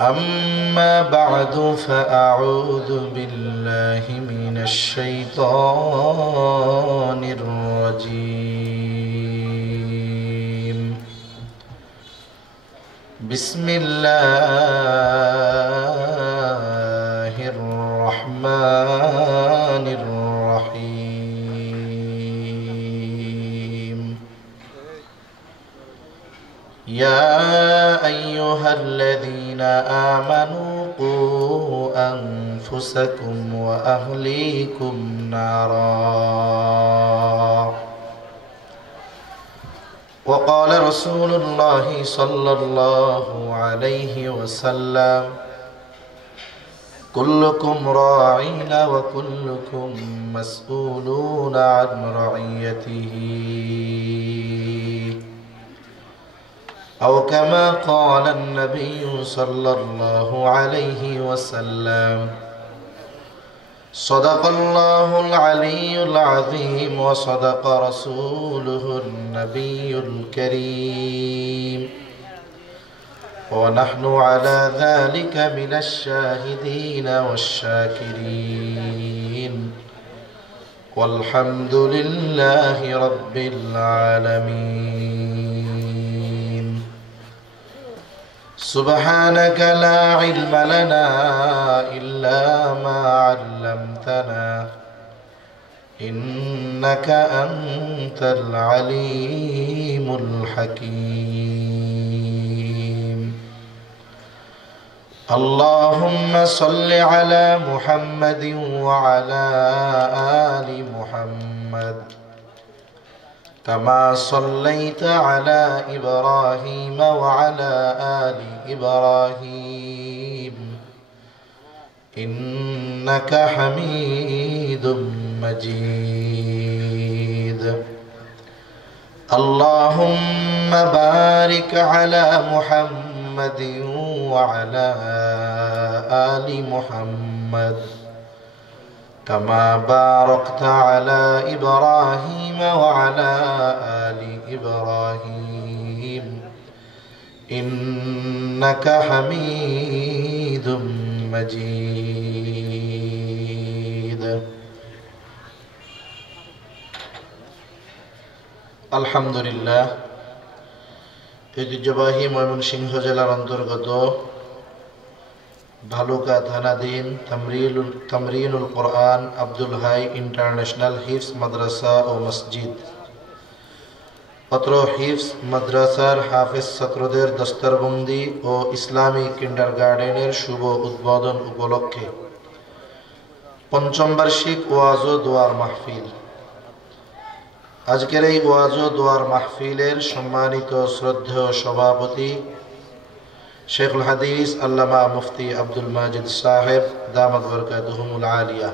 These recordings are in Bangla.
أما بعد فأعوذ بالله من الشيطان الرجيم. بسم الله الرحمن الرحيم. يا أيها الذين آمنوا قوا أنفسكم وأهليكم نارا. وقال رسول الله صلى الله عليه وسلم: كلكم راعين وكلكم مسؤولون عن رعيته، أو كما قال النبي صلى الله عليه وسلم. صدق الله العلي العظيم وصدق رسوله النبي الكريم، ونحن على ذلك من الشاهدين والشاكرين، والحمد لله رب العالمين. سبحانك لا علم لنا إلا ما علمتنا، إنك أنت العليم الحكيم. اللهم صل على محمد وعلى آل محمد كما صليت على إبراهيم وعلى آل إبراهيم إنك حميد مجيد. اللهم بارك على محمد وعلى آل محمد كما باركت على إبراهيم وعلى آل إبراهيم إنك حميد مجيد. الحمد لله। ঐতিহ্যবাহী ময়মনসিংহ জেলার অন্তর্গত ভালুকা থানাধীন তামরিনুল কোরআন আব্দুল হাই ইন্টারন্যাশনাল হিফজ মাদ্রাসা ও মসজিদ, অত্র হিফজ মাদ্রাসার হাফেজ ছাত্রদের দস্তরবন্দি ও ইসলামী কিন্ডারগার্টেনের শুভ উদ্বোধন উপলক্ষে পঞ্চম বার্ষিক ওয়াজ ও দোয়ার মাহফিল। আজকের এই ওয়াজ ও দোয়ার মাহফিলের সম্মানিত শ্রদ্ধেয় সভাপতি শেখুল হাদিস আল্লামা মুফতি আব্দুল মাজিদ সাহেব দামাত বরকাতুহুমুল আলিয়া,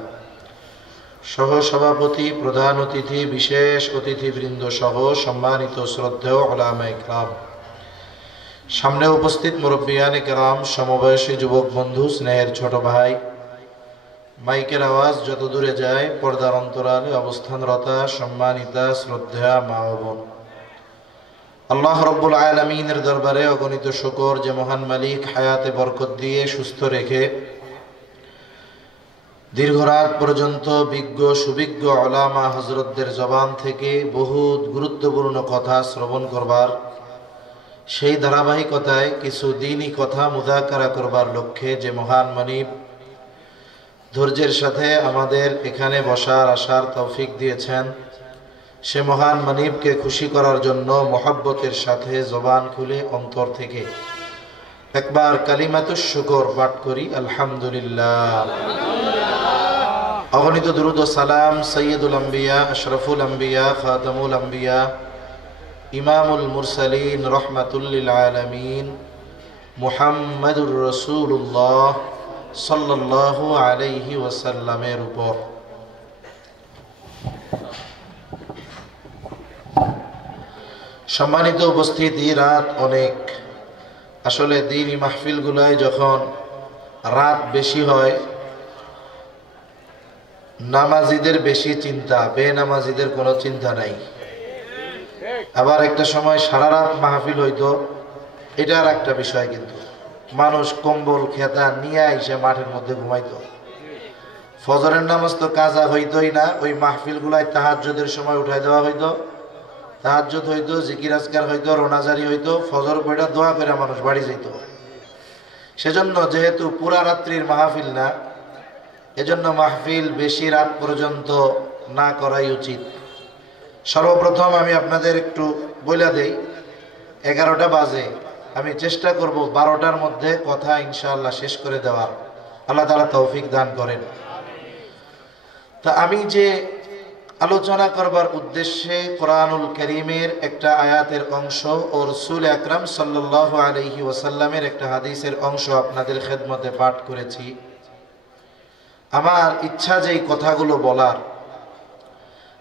সহ সভাপতি, প্রধান অতিথি, বিশেষ অতিথিবৃন্দ সহ সম্মানিত শ্রদ্ধেয় উলামায়ে কেরাম, সামনে উপস্থিত মুরব্বিয়ানে কেরাম, সমবয়সী যুবক বন্ধু, স্নেহের ছোট ভাই, মাইকের আওয়াজ যত দূরে যায় পর্দার অন্তরালে অবস্থানরতা সম্মানিতা শ্রদ্ধা মা ও বোন, আল্লাহ রব্বুল আলামিনের দরবারে অগণিত শুকর যে মহান মালিক হায়াতে বরকত দিয়ে সুস্থ রেখে দীর্ঘ রাত পর্যন্ত বিজ্ঞ সুবিজ্ঞ উলামা হযরতদের জবান থেকে বহুত গুরুত্বপূর্ণ কথা শ্রবণ করবার, সেই ধারাবাহিকতায় কিছু দ্বীনি কথা মুযাকারা করবার লক্ষ্যে যে মহান মানিব ধৈর্যের সাথে আমাদের এখানে বসার আসার তৌফিক দিয়েছেন, সে মহান মানিবকে খুশি করার জন্য মোহাব্বতের সাথে জবান খুলে অন্তর থেকে একবার কালিমাতুশ শুকর পাঠ করি আলহামদুলিল্লাহ। অগণিত দুরূদ ও সালাম সাইয়্যিদুল আম্বিয়া, আশরাফুল আম্বিয়া, খাতামুল আম্বিয়া, ইমামুল মুরসালিন, রাহমাতুল লিল আলামিন মুহাম্মাদুর রাসূলুল্লাহ সাল্লাল্লাহু আলাইহি ওয়াসাল্লামের উপর। সম্মানিত উপস্থিতি, রাত অনেক। আসলে দ্বীনি মাহফিলগুলোয় যখন রাত বেশি হয় নামাজিদের বেশি চিন্তা, বেনামাজিদের কোনো চিন্তা নাই। আবার একটা সময় সারা রাত মাহফিল হইতো, এটা আর একটা বিষয়। কিন্তু মানুষ কম্বল খেতা নিয়ে এসে মাঠের মধ্যে ঘুমাইতো। ফজরের নামাজ তো কাজা হইতোই না, ওই মাহফিলগুলায় তাহাজ্জুদের সময় উঠাই দেওয়া হইতো, তাহাজ্জুদ হইতো, জিকির আজকার হইতো, রোনাজারি হইতো, ফজর পড়া দোয়া করে মানুষ বাড়ি যেত। সেজন্য যেহেতু পুরা রাত্রির মাহফিল না, এজন্য মাহফিল বেশি রাত পর্যন্ত না করাই উচিত। সর্বপ্রথম আমি আপনাদের একটু বলে দেই, 11টা বাজে, আমি চেষ্টা করব 12টার মধ্যে কথা ইনশাআল্লাহ শেষ করে দেওয়ার। আল্লাহ তাআলা তৌফিক দান করেন। তা আমি যে আলোচনা করবার উদ্দেশ্যে কোরআনুল কারীমের একটা আয়াতের অংশ ও রাসূল আকরাম সাল্লাল্লাহু আলাইহি ওয়াসাল্লামের একটা হাদিসের অংশ আপনাদের খেদমতে পাঠ করেছি। আমার ইচ্ছা যেই কথাগুলো বলার,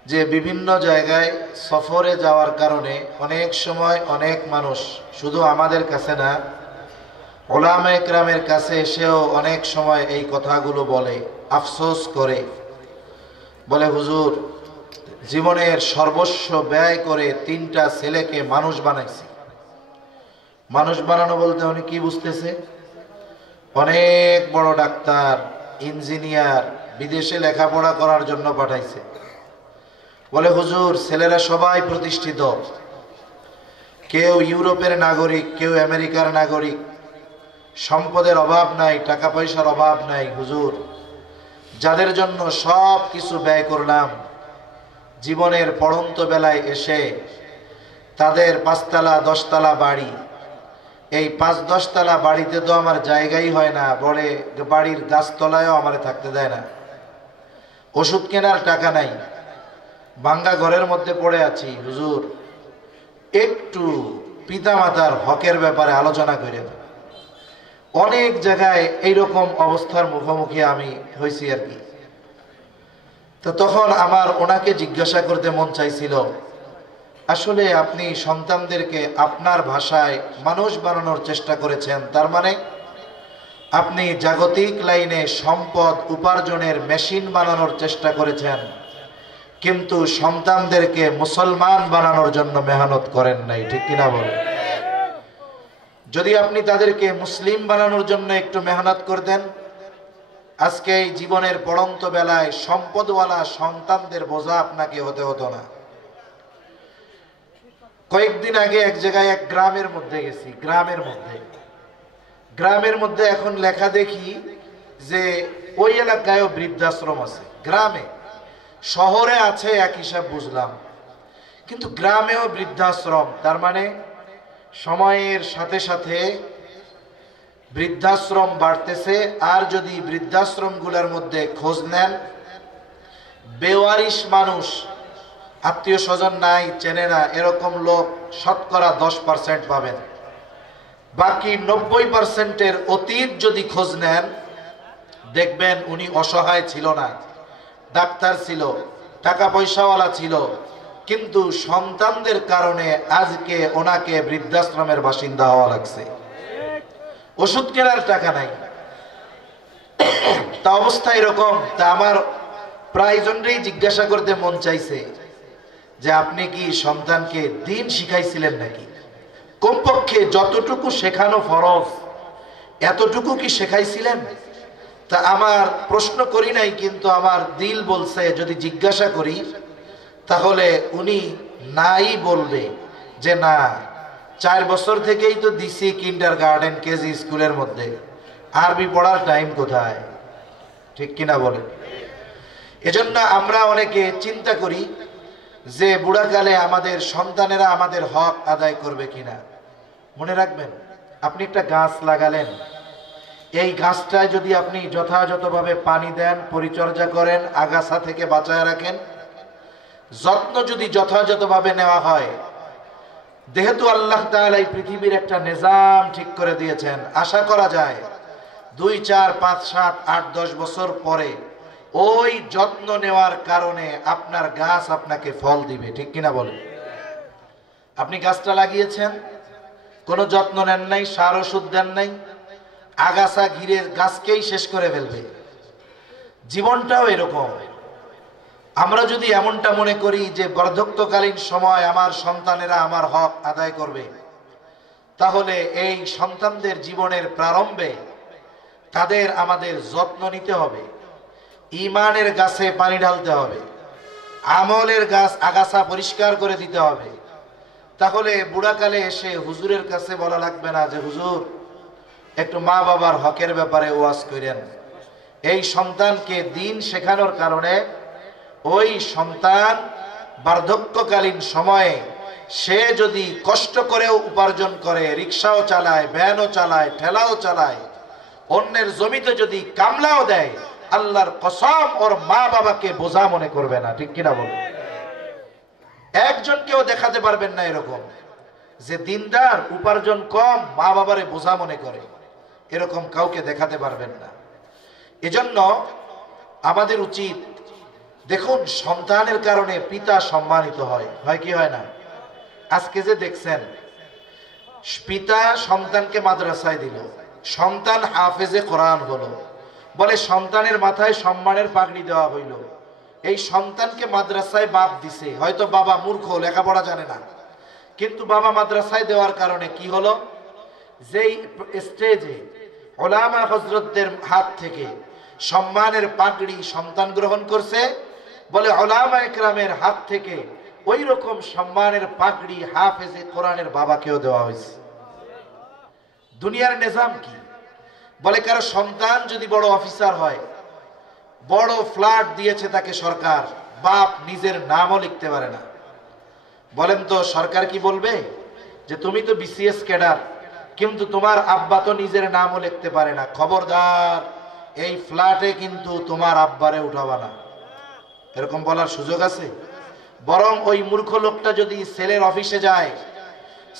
যে বিভিন্ন জায়গায় সফরে যাওয়ার কারণে অনেক সময় অনেক মানুষ, শুধু আমাদের কাছে না, উলামায়ে কেরামের কাছে এসেও অনেক সময় এই কথাগুলো বলে, আফসোস করে, বলে হুজুর জীবনের সর্বস্ব ব্যয় করে 3টা ছেলেকে মানুষ বানাইছি। মানুষ বানানো বলতে উনি কি বুঝতেছে? অনেক বড় ডাক্তার, ইঞ্জিনিয়ার, বিদেশে লেখাপড়া করার জন্য পাঠাইছে। বলে হুজুর ছেলেরা সবাই প্রতিষ্ঠিত, কেউ ইউরোপের নাগরিক, কেউ আমেরিকার নাগরিক, সম্পদের অভাব নাই, টাকা পয়সার অভাব নাই। হুজুর যাদের জন্য সব কিছু ব্যয় করলাম, জীবনের পড়ন্ত বেলায় এসে তাদের 5তলা 10তলা বাড়ি, এই 5-10 তলা বাড়িতে তো আমার জায়গাই হয় না, বলে বাড়ির গাছতলায়ও আমার থাকতে দেয় না, ওষুধ কেনার টাকা নাই, ভাঙ্গা ঘরের মধ্যে পড়ে আছি। হুজুর একটু পিতামাতার হকের ব্যাপারে আলোচনা করেন। অনেক জায়গায় এইরকম অবস্থার মুখোমুখি আমি হয়েছি আর কি। তো তখন আমার ওনাকে জিজ্ঞাসা করতে মন চাইছিল, আসলে আপনি সন্তানদেরকে আপনার ভাষায় মানুষ বানানোর চেষ্টা করেছেন, তার মানে আপনি জাগতিক লাইনে সম্পদ উপার্জনের মেশিন বানানোর চেষ্টা করেছেন, কিন্তু সন্তানদেরকে মুসলমান বানানোর জন্য মেহনত করেন নাই, ঠিক কিনা বলেন? যদি আপনি তাদেরকে মুসলিম বানানোর জন্য একটু মেহনত করতেন, আজকে এই জীবনের পড়ন্ত বেলায় সম্পদওয়ালা সন্তানদের বোঝা আপনাকে হতে হতো না। কয়েকদিন আগে এক জায়গায়, এক গ্রামের মধ্যে গেছি, গ্রামের মধ্যে এখন লেখা দেখি যে ওই এলাকায়ও বৃদ্ধাশ্রম আছে। গ্রামে, শহরে আছে এক হিসাব বুঝলাম, কিন্তু গ্রামেও বৃদ্ধাশ্রম। তার মানে সময়ের সাথে সাথে বৃদ্ধাশ্রম বাড়তেছে। আর যদি বৃদ্ধাশ্রমগুলোর মধ্যে খোঁজ নেন, বেওয়ারিশ মানুষ, আত্মীয় স্বজন নাই, চেনে না, এরকম লোক শতকরা 10% পাবেন। বাকি 90%-এর অতীত যদি খোঁজ নেন, দেখবেন উনি অসহায় ছিল না, ডাক্তার ছিল, টাকা পয়সাওয়ালা ছিল, কিন্তু সন্তানদের কারণে আজকে ওনাকে বৃদ্ধাশ্রমের বাসিন্দা হওয়া লাগছে। ওষুধ কেনার টাকা নাই, তা অবস্থা এরকম। তা আমার প্রায় জনরেই জিজ্ঞাসা করতে মন চাইছে যে আপনি কি সন্তানকে দিন শিখাইছিলেন নাকি? কমপক্ষে যতটুকু শেখানো ফরজ এতটুকু কি শেখাইছিলেন? তা আমার প্রশ্ন করি নাই, কিন্তু আমার দিল বলছে যদি জিজ্ঞাসা করি তাহলে উনি নাই বলবে যে না, 4 বছর থেকেই তো দিছি কিন্ডারগার্টেন, কেজি স্কুলের মধ্যে, আরবি পড়ার টাইম কোথায়? ঠিক কিনা বলেন? এজন্য আমরা অনেকে চিন্তা করি যে বুড়াকালে আমাদের সন্তানেরা আমাদের হক আদায় করবে কিনা। মনে রাখবেন, আপনি একটা গাছ লাগালেন, এই গাছটায় যদি আপনি যথাযথভাবে পানি দেন, পরিচর্যা করেন, আগাছা থেকে বাঁচায় রাখেন, যত্ন যদি যথাযথভাবে নেওয়া হয়, যেহেতু আল্লাহ তাআলা এই পৃথিবীর একটা নিজাম ঠিক করে দিয়েছেন, আশা করা যায় 2, 4, 5, 7, 8, 10 বছর পরে ওই যত্ন নেওয়ার কারণে আপনার গাছ আপনাকে ফল দিবে। ঠিক কিনা বলেন? আপনি গাছটা লাগিয়েছেন, কোনো যত্ন নেন নাই, সার ওষুধ দেন নাই, আগাছা ঘিরে গাছকেই শেষ করে ফেলবে। জীবনটাও এরকম। আমরা যদি এমনটা মনে করি যে বার্ধক্যকালীন সময় আমার সন্তানেরা আমার হক আদায় করবে, তাহলে এই সন্তানদের জীবনের প্রারম্ভে তাদের আমাদের যত্ন নিতে হবে, ঈমানের গাছে পানি ঢালতে হবে, আমলের গাছ আগাছা পরিষ্কার করে দিতে হবে। তাহলে বুড়াকালে এসে হুজুরের কাছে বলা লাগবে না যে হুজুর একটু মা বাবার হকের ব্যাপারে ওয়াজ করেন। এই সন্তানকে দিন শেখানোর কারণে ওই সন্তান বার্ধক্যকালীন সময়ে সে যদি কষ্ট করেও উপার্জন করে, রিক্সাও চালায়, ভ্যানও চালায়, ঠেলাও চালায়, অন্যের জমিতে যদি কামলাও দেয়, আল্লাহর কসম ওর মা বাবাকে বোঝা মনে করবে না। ঠিক কিনা বলুন? একজনকেও দেখাতে পারবেন না এরকম যে দিনদার, উপার্জন কম, মা বাবারে বোঝা মনে করে, এরকম কাউকে দেখাতে পারবেন না। এজন্য আমাদের উচিত, দেখুন সন্তানের কারণে পিতা সম্মানিত হয়, হয় কি হয় না? আজকে যে দেখছেন পিতা সন্তানকে মাদ্রাসায় দিল, সন্তান হাফেজে কোরআন হলো, বলে সন্তানের মাথায় সম্মানের পাগড়ি দেওয়া হইল। এই সন্তানকে মাদ্রাসায় বাপ দিছে, হয়তো বাবা মূর্খ, লেখাপড়া জানে না, কিন্তু বাবা মাদ্রাসায় দেওয়ার কারণে কি হলো? যেই স্টেজে ওলামা হযরতদের হাত থেকে সম্মানের পাগড়ি সন্তান গ্রহণ করছে, বলে ওলামা ইকরামের হাত থেকে ওই রকম সম্মানের পাগড়ি হাফেজে কোরআনের বাবাকেও দেওয়া হয়েছে। দুনিয়ার নিজাম কি? বলে কারো সন্তান যদি বড় অফিসার হয়, বড় ফ্ল্যাট দিয়েছে তাকে সরকার, বাপ নিজের নামও লিখতে পারে না। বলেন তো সরকার কি বলবে? যে তুমি তো বিসিএস ক্যাডার, কিন্তু তোমার আব্বা তো নিজের নামও লিখতে পারে না, খবরদার এই ফ্ল্যাটে কিন্তু তোমার আব্বারে উঠাবা না, এরকম বলার সুযোগ আছে? বরং ওই মূর্খ লোকটা যদি ছেলের অফিসে যায়,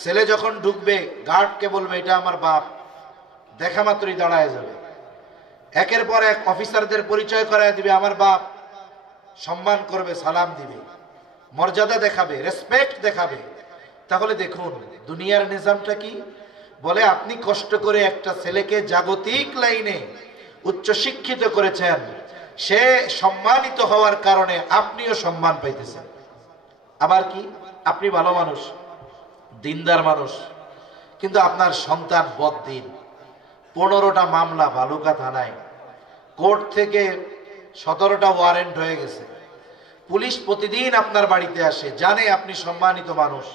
ছেলে যখন ঢুকবে গার্ডকে বলবে এটা আমার বাপ, দেখা মাত্রই দাঁড়ায় যাবে, একের পর এক অফিসারদের পরিচয় করায় দিবে আমার বাপ, সম্মান করবে, সালাম দিবে, মর্যাদা দেখাবে, রেসপেক্ট দেখাবে। তাহলে দেখুন দুনিয়ার নিজামটা কি? বলে আপনি কষ্ট করে একটা ছেলেকে জাগতিক লাইনে উচ্চ শিক্ষিত করেছেন, সে সম্মানিত হওয়ার কারণে আপনিও সম্মান পাইতেছেন। আবার কি আপনি ভালো মানুষ, দিনদার মানুষ, কিন্তু আপনার সন্তান বদদিন, 15টা মামলা বালুকা থানায়, কোর্ট থেকে 17টা ওয়ারেন্ট হয়ে গেছে, পুলিশ প্রতিদিন আপনার বাড়িতে আসে, জানে আপনি সম্মানিত মানুষ,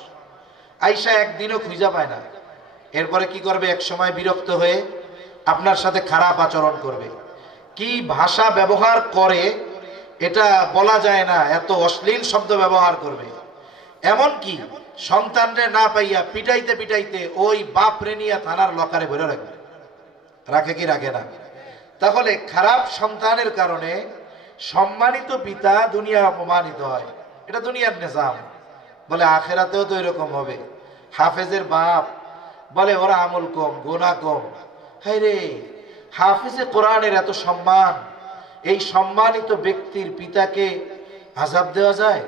আইসা একদিনও খুঁজা পায় না। এরপরে কি করবে? এক সময় বিরক্ত হয়ে আপনার সাথে খারাপ আচরণ করবে। কি ভাষা ব্যবহার করে এটা বলা যায় না, এত অশ্লীল শব্দ ব্যবহার করবে। এমন কি সন্তানরে না পাইয়া পিটাইতে পিটাইতে ওই বাপরে নিয়ে থানার লকারে ভরে রাখবে। রাখে কি রাখে না? তাহলে খারাপ সন্তানের কারণে সম্মানিত পিতা দুনিয়া অপমানিত হয়, এটা দুনিয়ার নিজাম। বলে আখেরাতেও তো এরকম হবে। হাফেজের বাপ বলে ওরা আমল কম, গুনাহ কম। হায় রে, হাফেজে কোরআনের এত সম্মান, এই সম্মানিত ব্যক্তির পিতাকে আযাব দেওয়া যায়,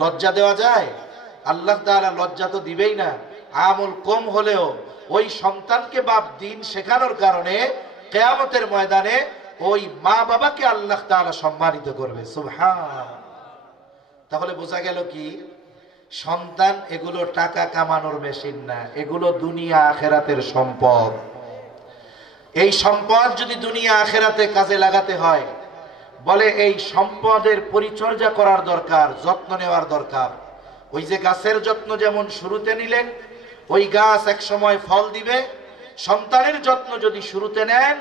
লজ্জা দেওয়া যায়? আল্লাহ তাআলা লজ্জা তো দিবেই না। আমল কম হলেও ওই সন্তানকে বাপ দিন শেখানোর কারণে কিয়ামতের ময়দানে ওই মা বাবাকে আল্লাহ তাআলা সম্মানিত করবে। সুবহান। তাহলে বোঝা গেল কি, সন্তান এগুলো টাকা কামানোর মেশিন না, এগুলো দুনিয়া আখেরাতের সম্পদ। এই সম্পদ যদি দুনিয়া আখেরাতে কাজে লাগাতে হয়, বলে এই সম্পদের পরিচর্যা করার দরকার, যত্ন নেওয়ার দরকার। ওই যে গাছের যত্ন যেমন শুরুতে নিলেন, ওই গাছ এক সময় ফল দিবে। সন্তানের যত্ন যদি শুরুতে নেন,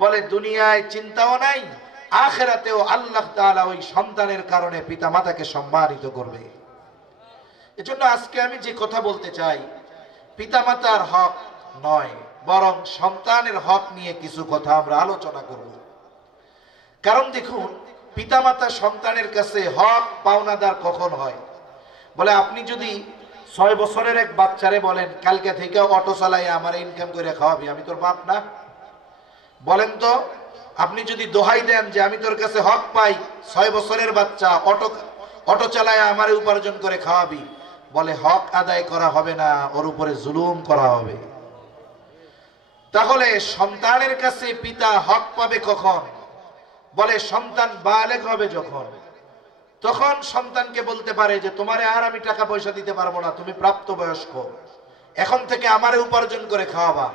বলে দুনিয়ায় চিন্তাও নাই, আখেরাতেও আল্লাহ তাআলা ওই সন্তানের কারণে পিতা মাতাকে সম্মানিত করবে। এজন্য আজকে আমি যে কথা বলতে চাই, পিতা মাতার হক নয়, বরং সন্তানের হক নিয়ে কিছু কথা আমরা আলোচনা করব। কারণ দেখুন, পিতামাতা সন্তানের কাছে হক পাওনাদার কখন হয়? বলে আপনি যদি 6 বছরের এক বাচ্চারে বলেন কালকে থেকে অটো চালাই আমার ইনকাম করে খাওয়াবি, আমি তোর বাপ না? বলেন তো, আপনি যদি দোহাই দেন যে আমি তোর কাছে হক পাই, 6 বছরের বাচ্চা অটো চালায় আমারে উপার্জন করে খাওয়াবি, বলে হক আদায় করা হবে না, ওর উপরে জুলুম করা হবে। তাহলে সন্তানের কাছে পিতা হক পাবে কখন? বলে সন্তান বালেগ হবে যখন, তখন সন্তানকে বলতে পারে যে তোমারে আর আমি টাকা পয়সা দিতে পারবো না, তুমি প্রাপ্তবয়স্ক, এখন থেকে আমারে উপার্জন করে খাওয়াবা।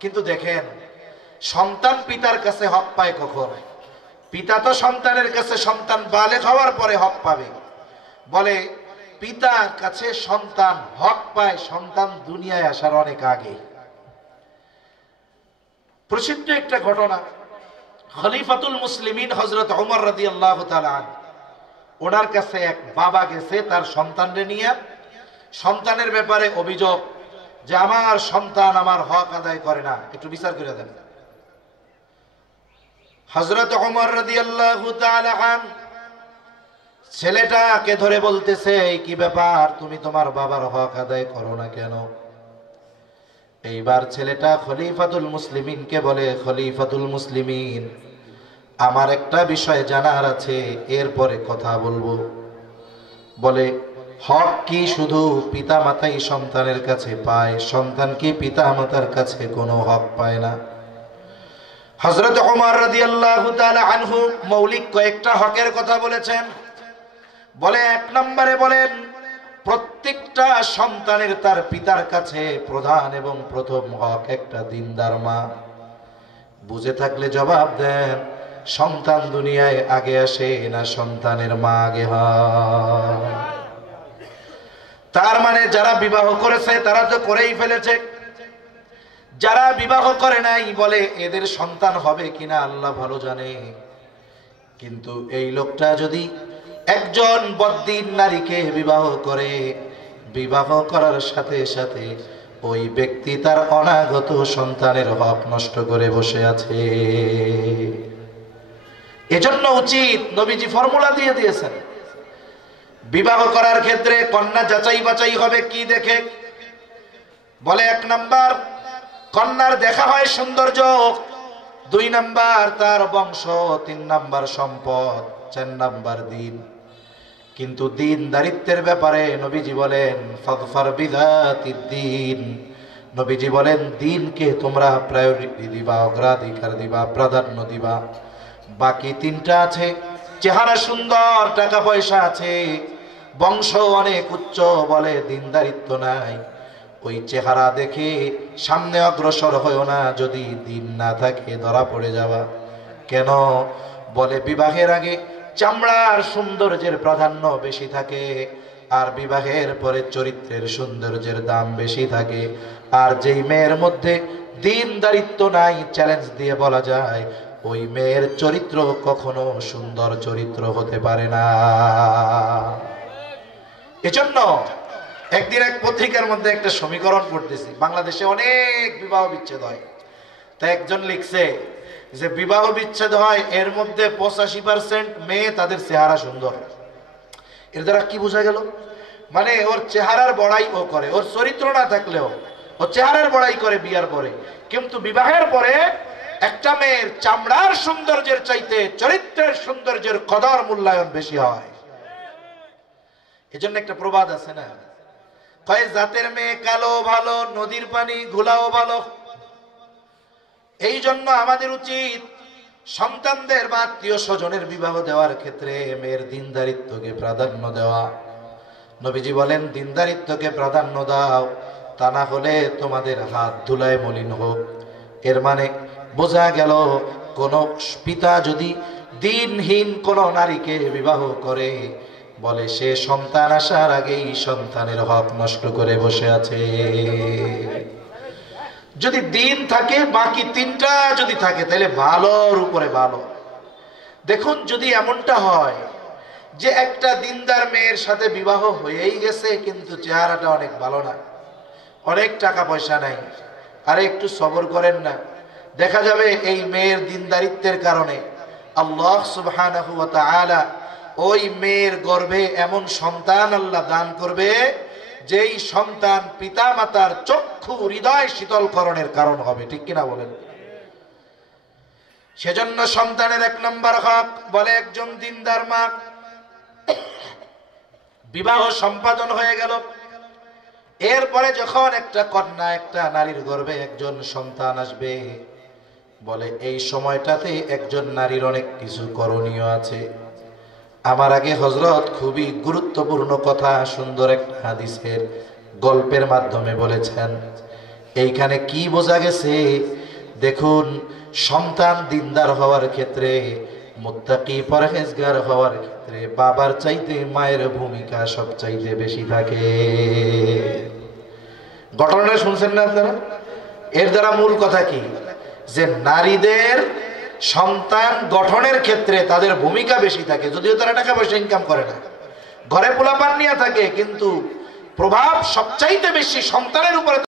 কিন্তু দেখেন, সন্তান পিতার কাছে হক পায় কখন? পিতা তো সন্তানের কাছে সন্তান বালেগ হওয়ার পরে হক পাবে। বলে পিতার কাছে সন্তান হক পায় সন্তান দুনিয়ায় আসার অনেক আগে। প্রসিদ্ধ একটা ঘটনা, খলিফাতুল মুসলিমিন হযরত ওমর রাদিয়াল্লাহু তাআলা আনহু, ওনার কাছে এক বাবা গেছে তার সন্তানরে নিয়ে। সন্তানের ব্যাপারে অভিযোগ যে আমার সন্তান আমার হক আদায় করে না, একটু বিচার করে দেন। হযরত ওমর রাদিয়াল্লাহু তাআলা আনহু ছেলেটাকে ধরে বলতেছে, এই কি ব্যাপার, তুমি তোমার বাবার হক আদায় করো না কেন? এইবার ছেলেটা খলিফাতুল মুসলিমিনকে বলে, খলিফাতুল মুসলিমিন, আমার একটা বিষয় জানার আছে, এরপরে কথা বলবো। বলে হক কি শুধু পিতা মাতাই সন্তানের কাছে পায়? সন্তান কি পিতা মাতার কাছে কোনো হক পায় না? হযরত ওমর রাদিয়াল্লাহু তাআলা আনহু মৌলিক কয়েকটা হকের কথা বলেছেন। বলে এক নম্বরে বলেন, প্রত্যেকটা সন্তানের তার পিতার কাছে প্রধান এবং প্রথম হক একটা দিনদার মা। বুঝে থাকলে জবাব দেন, সন্তান দুনিয়ায় আগে আসে না সন্তানের মা আগে হয়? তার মানে যারা বিবাহ করেছে তারা তো করেই ফেলেছে, যারা বিবাহ করে নাই বলে এদের সন্তান হবে কিনা আল্লাহ ভালো জানে। কিন্তু এই লোকটা যদি একজন বদ্দিন নারীকে বিবাহ করে, বিবাহ করার সাথে সাথে ওই ব্যক্তি তার অনাগত সন্তানের হক নষ্ট করে বসে আছে। এজন্য উচিত, নবীজি ফর্মুলা দিয়ে দিয়েছেন, বিবাহ করার ক্ষেত্রে কন্যা যাচাই বাছাই হবে কি দেখে? বলে এক নাম্বার, কন্যার দেখা হয় সৌন্দর্য, 2 নাম্বার তার বংশ, 3 নাম্বার সম্পদ, 4 নাম্বার দিন। কিন্তু দিন দারিত্বের ব্যাপারে নবীজি বলেন, ফাযফার বিযাতিদ দ্বীন। নবীজি বলেন দিনকে তোমরা প্রায়োরিটি দিবা, অগ্রাধিকার দিবা, প্রাধান্য দিবা। বাকি 3টা আছে, চেহারা সুন্দর, টাকা পয়সা আছে, বংশ অনেক উচ্চ, বলে দিনদারিত্ব নাই, ওই চেহারা দেখে সামনে অগ্রসর হয়েও না, যদি দিন না থাকে ধরা পড়ে যাবা। কেন? বলে বিবাহের আগে চামড়ার সৌন্দর্যের প্রাধান্য বেশি থাকে, আর বিবাহের পরে চরিত্রের সৌন্দর্যের দাম বেশি থাকে। আর যেই মেয়ের মধ্যে দিনদারিত্ব নাই, চ্যালেঞ্জ দিয়ে বলা যায় ওই মেয়ের চরিত্র কখনো সুন্দর চরিত্র হতে পারে না। এজন্য একদিন এক পত্রিকার মধ্যে একটা সমীকরণ পড়তেছি, বাংলাদেশে অনেক বিবাহ বিচ্ছেদ হয়। তা একজন লিখছে যে বিবাহ বিচ্ছেদ হয় এর মধ্যে 85% মেয়ে তাদের চেহারা সুন্দর। এর দ্বারা কি বোঝা গেল? মানে ওর চেহারার বড়াই ও করে, ওর চরিত্র না থাকলেও ও চেহারার বড়াই করে বিয়ার পরে। কিন্তু বিবাহের পরে একটা মেয়ের চামড়ার সৌন্দর্যের চাইতে চরিত্রের সৌন্দর্যের কদর মূল্যায়ন বেশি হয়। এজন্য একটা প্রবাদ আছে না, কয় জাতের মেয়ে কালো ভালো, নদীর পানি ঘোলাও ভালো। এই জন্য আমাদের উচিত সন্তানদের বা আত্মীয় স্বজনের বিবাহ দেওয়ার ক্ষেত্রে মেয়ের দিনদারিত্বকে প্রাধান্য দেওয়া। নবীজি বলেন দিনদারিত্বকে প্রাধান্য দাও, তা না হলে তোমাদের হাত ধুলায় মলিন হোক। এর মানে বোঝা গেল, কোন পিতা যদি দিনহীন কোন নারীকে বিবাহ করে, বলে সে সন্তান আসার আগেই সন্তানের হক নষ্ট করে বসে আছে। যদি দিন থাকে, বাকি 3টা যদি থাকে, তাহলে ভালোর উপরে ভালো। দেখুন, যদি এমনটা হয় যে একটা দিনদার মেয়ের সাথে বিবাহ হয়েই গেছে কিন্তু চেহারাটা অনেক ভালো না, অনেক টাকা পয়সা নাই, আরে একটু সবর করেন না, দেখা যাবে এই মেয়ের দিনদারিত্বের কারণে আল্লাহ সুবহানাহু ওয়া তাআলা ওই মেয়ের গর্ভে এমন সন্তান আল্লাহ দান করবে যেই সন্তান পিতা মাতার চক্ষু হৃদয় শীতলকরণের কারণ হবে। ঠিক কিনা বলেন? সেজন্য সন্তানের 1 নম্বর হক, বলে একজন দিনদার মা। বিবাহ সম্পাদন হয়ে গেল, এরপরে যখন একটা কন্যা, একটা নারীর গর্ভে একজন সন্তান আসবে, বলে এই সময়টাতে একজন নারীর অনেক কিছু করণীয় আছে। আমার আগে হযরত খুবই গুরুত্বপূর্ণ কথা, সুন্দর একটা হাদিসের গল্পের মাধ্যমে বলেছেন। এইখানে কি বোঝা গেছে? দেখুন, সন্তান দিনদার হওয়ার ক্ষেত্রে, মুত্তাকি পরহেজগার হওয়ার ক্ষেত্রে বাবার চাইতে মায়ের ভূমিকা সবচাইতে বেশি থাকে। ঘটনাটা শুনছেন না আপনারা? এর দ্বারা মূল কথা কি? যে নারীদের সন্তান গঠনের ক্ষেত্রে তাদের ভূমিকা বেশি থাকে, যদিও তারা টাকা পয়সা ইনকাম করে না, ঘরে পোলাপান নিয়ে থাকে, কিন্তু প্রভাব সবচাইতে বেশি সন্তানের উপরে।